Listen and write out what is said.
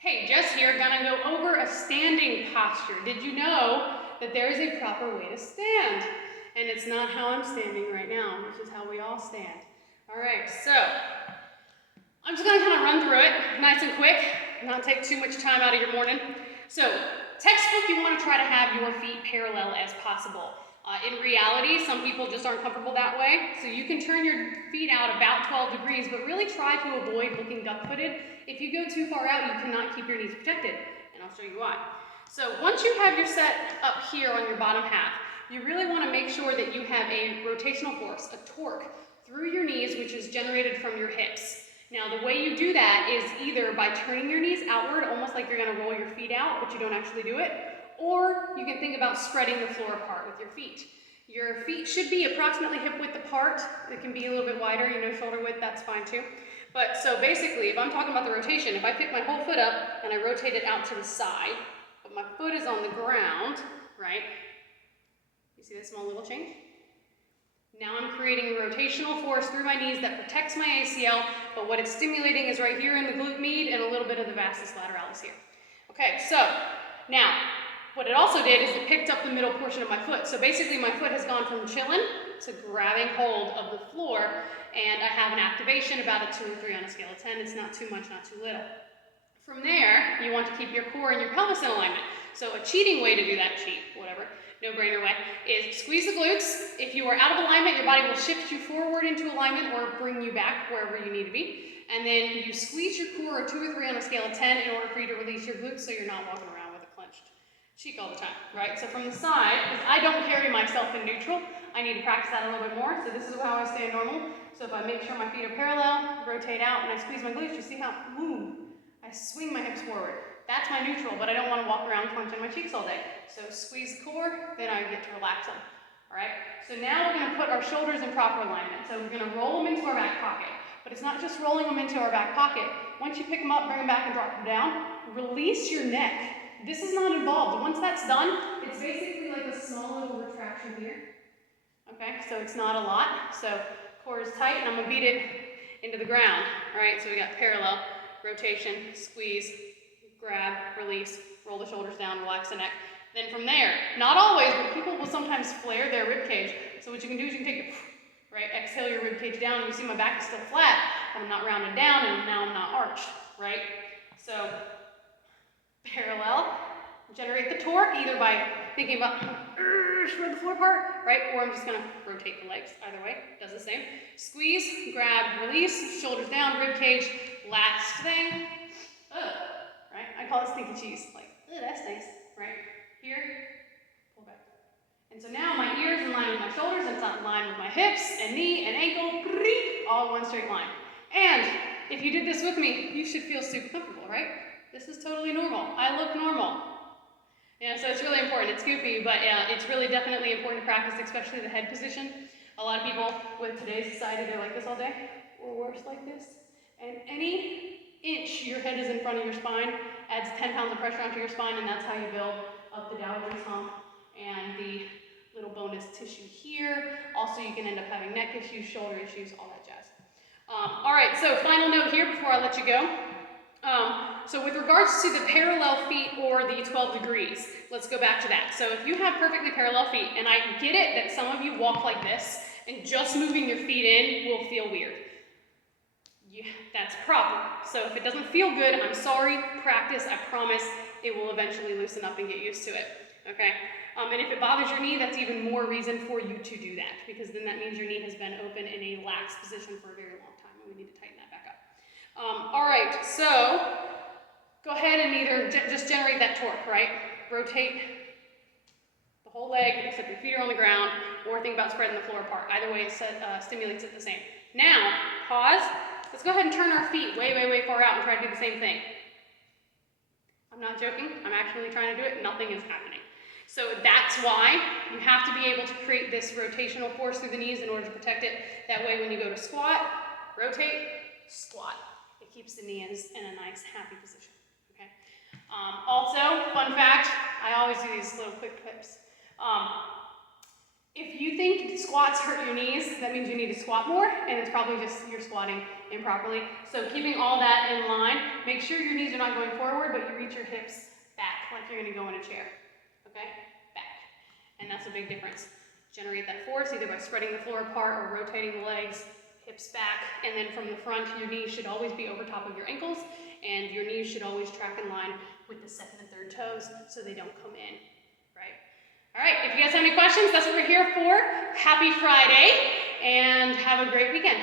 Hey, Jess here, gonna go over a standing posture. Did you know that there is a proper way to stand? And it's not how I'm standing right now, which is how we all stand. All right, so I'm just gonna kind of run through it nice and quick, not take too much time out of your morning. So, textbook, you wanna try to have your feet parallel as possible. In reality, some people just aren't comfortable that way, so you can turn your feet out about 12 degrees, but really try to avoid looking duck-footed. If you go too far out, you cannot keep your knees protected, and I'll show you why. So once you have your set up here on your bottom half, you really want to make sure that you have a rotational force, a torque, through your knees, which is generated from your hips. Now, the way you do that is either by turning your knees outward, almost like you're going to roll your feet out, but you don't actually do it, or you can think about spreading the floor apart with your feet. Your feet should be approximately hip width apart. It can be a little bit wider, shoulder width, that's fine too. But so basically, if I'm talking about the rotation, if I pick my whole foot up and I rotate it out to the side, but my foot is on the ground, right? You see this small little change? Now I'm creating a rotational force through my knees that protects my ACL, but what it's stimulating is right here in the glute med and a little bit of the vastus lateralis here. Okay, so now, what it also did is it picked up the middle portion of my foot. So basically my foot has gone from chilling to grabbing hold of the floor, and I have an activation about a 2 or 3 on a scale of 10. It's not too much, not too little. From there, you want to keep your core and your pelvis in alignment. So a cheating way to do that, whatever, no-brainer way, is squeeze the glutes. If you are out of alignment, your body will shift you forward into alignment or bring you back wherever you need to be. And then you squeeze your core, a 2 or 3 on a scale of 10, in order for you to release your glutes so you're not walking around with a clenched cheek all the time, right? So from the side, because I don't carry myself in neutral, I need to practice that a little bit more. So this is how I stand normal. So if I make sure my feet are parallel, rotate out, and I squeeze my glutes, you see how, I swing my hips forward. That's my neutral, but I don't want to walk around clenching my cheeks all day. So squeeze the core, then I get to relax them. All right? So now we're going to put our shoulders in proper alignment. So we're going to roll them into our back pocket. But it's not just rolling them into our back pocket. Once you pick them up, bring them back and drop them down, release your neck. This is not involved. Once that's done, it's basically like a small little retraction here. Okay, so it's not a lot. So core is tight, and I'm going to beat it into the ground. All right, so we got parallel, rotation, squeeze, grab, release, roll the shoulders down, relax the neck. Then from there, not always, but people will sometimes flare their rib cage. So what you can do is you can take it, right, exhale your rib cage down, and you see my back is still flat, but I'm not rounded down, and now I'm not arched, right? So parallel, generate the torque either by thinking about spread the floor apart, right? Or I'm just gonna rotate the legs. Either way, does the same. Squeeze, grab, release, shoulders down, rib cage. Last thing, right? I call it stinky cheese. Like, that's nice, right? Here, pull back. And so now my ear is in line with my shoulders, it's in line with my hips and knee and ankle, all in one straight line. And if you did this with me, you should feel super comfortable, right? This is totally normal. I look normal. Yeah, so it's really important. It's goofy, but it's really definitely important to practice, especially the head position. A lot of people with today's society, they're like this all day, or worse, like this. And any inch your head is in front of your spine adds 10 pounds of pressure onto your spine, and that's how you build up the dowager's hump and the little bonus tissue here. Also, you can end up having neck issues, shoulder issues, all that jazz. All right, so final note here before I let you go. So with regards to the parallel feet or the 12 degrees, let's go back to that. So if you have perfectly parallel feet, and I get it that some of you walk like this, and just moving your feet in will feel weird. That's proper. So if it doesn't feel good, I'm sorry, practice, I promise it will eventually loosen up and get used to it, okay? And if it bothers your knee, that's even more reason for you to do that, because then that means your knee has been open in a lax position for a very long time, and we need to tighten that back up. All right, so go ahead and either just generate that torque, right? Rotate the whole leg, except your feet are on the ground, or think about spreading the floor apart. Either way, it stimulates it the same. Now, pause. Let's go ahead and turn our feet way, way, way far out and try to do the same thing. I'm not joking. I'm actually trying to do it. Nothing is happening. So that's why you have to be able to create this rotational force through the knees in order to protect it. That way when you go to squat, rotate, squat. It keeps the knee in a nice, happy position. Okay. Also, fun fact, I always do these little quick clips. If you think squats hurt your knees, that means you need to squat more, and it's probably just you're squatting improperly. So keeping all that in line, make sure your knees are not going forward, but you reach your hips back like you're gonna go in a chair, okay? Back, and that's a big difference. Generate that force either by spreading the floor apart or rotating the legs, hips back, and then from the front, your knees should always be over top of your ankles, and your knees should always track in line with the second and third toes so they don't come in, right? All right, if you guys have any questions, that's what we're here for. Happy Friday, and have a great weekend.